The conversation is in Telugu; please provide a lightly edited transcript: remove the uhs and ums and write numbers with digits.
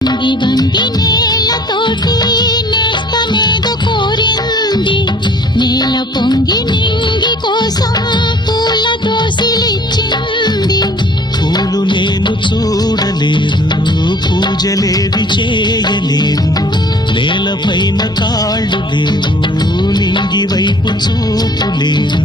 వంగి వంగి నేలతోటి నేస్తమేదో కోరింది, నేల పొంగి నింగి కోసం పూల దోసిలిచ్చింది. పూలు నేను చూడలేదు, పూజలేవి చేయలేదు, నేలపైన కాళ్ళు లేవు, నింగి వైపు చూపు లేదు.